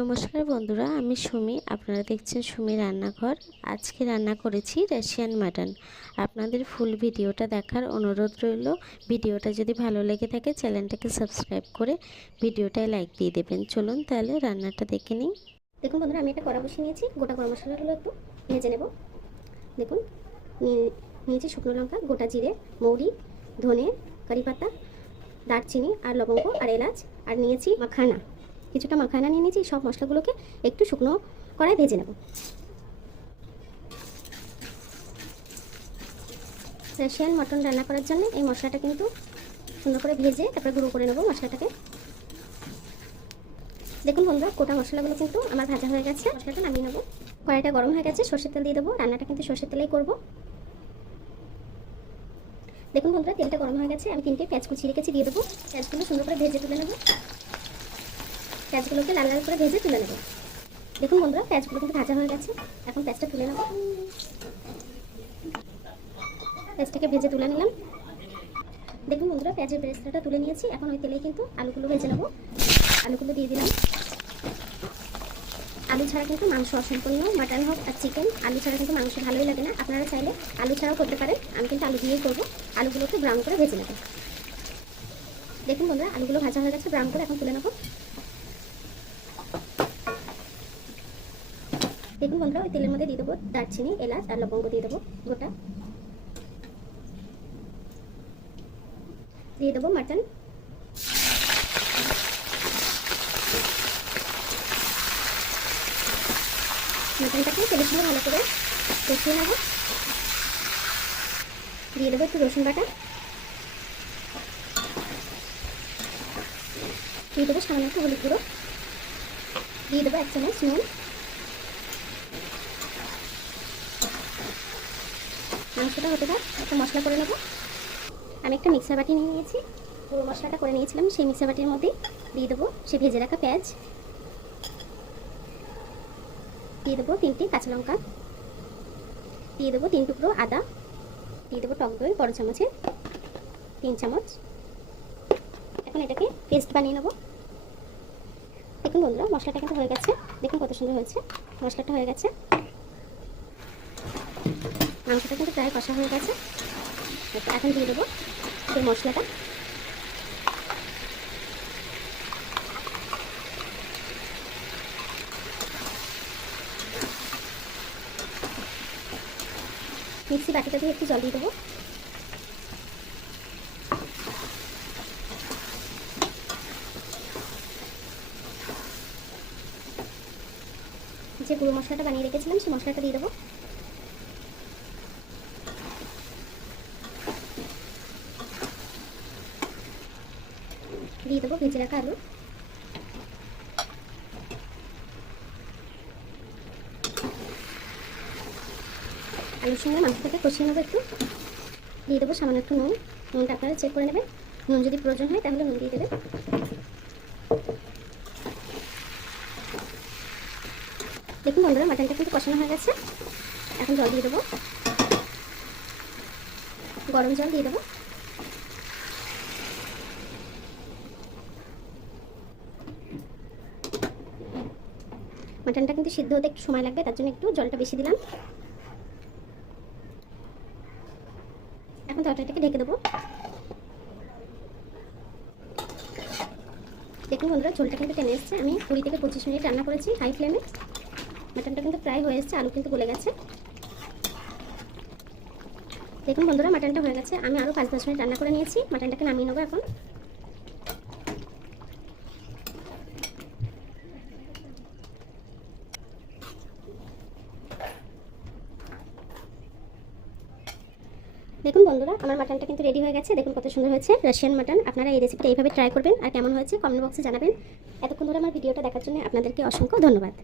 নমস্কার বন্ধুরা, আমি সুমি। আপনারা দেখছেন সুমি রান্নাঘর। আজকে রান্না করেছি রাশিয়ান মাটন। আপনাদের ফুল ভিডিওটা দেখার অনুরোধ রইল। ভিডিওটা যদি ভালো লেগে থাকে চ্যানেলটাকে সাবস্ক্রাইব করে ভিডিওটায় লাইক দিয়ে দেবেন। চলুন তাহলে রান্নাটা দেখে নিই। দেখুন বন্ধুরা, আমি একটা কড়া বসিয়ে নিয়েছি। গোটা গরম মশলাগুলো একটু ভেজে নেব। দেখুন, নিয়েছি শুকনো লঙ্কা, গোটা জিরে, মৌরি, ধনে, কারি পাতা, দারচিনি আর লবঙ্গ আর এলাচ, আর নিয়েছি মাখানা। কিছুটা মাখানা নিয়ে নিয়েছি। সব মশলাগুলোকে একটু শুকনো কড়ায় ভেজে নেব। রাশিয়ান মটন রান্না করার জন্য এই মশলাটা কিন্তু সুন্দর করে ভেজে তারপরে গুঁড়ো করে নেব মশলাটাকে। দেখুন বন্ধুরা, গোটা মশলাগুলো কিন্তু আমার ভাজা হয়ে গেছে। মশলাটা নামিয়ে নেব। কড়াইটা গরম হয়ে গেছে, সর্ষের তেল দিয়ে দেবো। রান্নাটা কিন্তু সর্ষের তেলেই করব। দেখুন বন্ধুরা, তেলটা গরম হয়ে গেছে। আমি 3টে পেঁয়াজ কুচি রেখেছি, দিয়ে দেবো। পেঁয়াজগুলো সুন্দর করে ভেজে তুলে নেব। পেঁয়াজগুলোকে লাল লাল করে ভেজে তুলে নেব। দেখুন বন্ধুরা, পেঁয়াজগুলো কিন্তু ভাজা হয়ে গেছে। এখন পেঁয়াজটা তুলে নেব। পেঁয়াজটাকে ভেজে তুলে নিলাম। দেখুন বন্ধুরা, পেঁয়াজের বেরেস্তাটা তুলে নিয়েছি। এখন ওই তেলেই কিন্তু আলুগুলো ভেজে নেব। আলুগুলো দিয়ে দিলাম। আলু ছাড়া কিন্তু মাংস অসম্পূর্ণ। মাটন হোক আর চিকেন, আলু ছাড়া কিন্তু মাংস ভালোই লাগে না। আপনারা চাইলে আলু ছাড়াও করতে পারেন। আমি কিন্তু আলু দিয়েই করবো। আলুগুলোকে ব্রাউন করে ভেজে নেব। দেখুন বন্ধুরা, আলুগুলো ভাজা হয়ে গেছে ব্রাউন করে। এখন তুলে নেব। দেখুন বন্ধুরা, ওই তেলের মধ্যে দিয়ে দেবো দারচিনি, এলাচ আর লবঙ্গ দিয়ে দেবো গোটা। দিয়ে দেবো মাটন। মাটনটাকে তেলের সঙ্গে ভালো করে কষিয়ে নেব। দিয়ে দেবো একটু রসুন বাটা। দিয়ে দেবো সামান্য একটু হলুদ গুঁড়ো। দিয়ে দেবো 1 চামচ নুন। মাংসটা হতে থাক, একটা মশলা করে নেব। আমি একটা মিক্সার বাটি নিয়ে নিয়েছি। পুরো মশলাটা করে নিয়েছিলাম। সেই মিক্সার বাটির মধ্যে দিয়ে দেবো সে ভেজে রাখা পেঁয়াজ। দিয়ে দেবো 3টে কাঁচা লঙ্কা। দিয়ে দেবো 3 টুকরো আদা। দিয়ে দেবো টক দই বড় চামচে 3 চামচ। এখন এটাকে পেস্ট বানিয়ে নেব। দেখুন বন্ধুরা, মশলাটা কিন্তু হয়ে গেছে। দেখুন কত সুন্দর হয়েছে। মশলাটা হয়ে গেছে। মাংসটা কিন্তু প্রায় কষা হয়ে গেছে। এখন দিয়ে দেবো সেই মশলাটা। মিক্সি বাটিটা দিয়ে একটু জল দিয়ে দেবো। যে গুঁড়ো মশলাটা বানিয়ে রেখেছিলাম সেই মশলাটা দিয়ে দেবো। দিয়ে দেবো ভেজে রাখা আলু। আলুর সঙ্গে মাংসটাকে কষিয়ে নেবো একটু। দিয়ে দেবো সামান্য একটু নুন। নুনটা আপনারা চেক করে নেবেন। নুন যদি প্রয়োজন হয় তাহলে নুন দিয়ে দেবেন। দেখুন বন্ধুরা, মাটনটা কিন্তু কষানো হয়ে গেছে। এখন জল দিয়ে দেবো। গরম জল দিয়ে দেবো। মাটনটা কিন্তু সিদ্ধ হতে একটু সময় লাগবে, তার জন্য একটু জলটা বেশি দিলাম। এখন তরকারিটাকে ঢেকে দেবো। দেখুন বন্ধুরা, ঝোলটা কিন্তু টেনে এসছে। আমি 20 থেকে 25 মিনিট রান্না করেছি হাই ফ্লেমে। মাটনটা কিন্তু প্রায় হয়ে এসছে, আলু কিন্তু গলে গেছে। দেখুন বন্ধুরা, মাটনটা হয়ে গেছে। আমি আরও 5-10 মিনিট রান্না করে নিয়েছি। মাটনটাকে নামিয়ে নেবো এখন। দেখুন বন্ধুরা, আমার মাটনটা কিন্তু রেডি হয়ে গেছে। দেখুন কত সুন্দর হয়েছে রাশিয়ান মাটন। আপনারা এই রেসিপিটা এইভাবে ট্রাই করবেন আর কেমন হয়েছে কমেন্ট বক্সে জানাবেন। এতক্ষণ ধরে আমার ভিডিওটা দেখার জন্য আপনাদেরকে অসংখ্য ধন্যবাদ।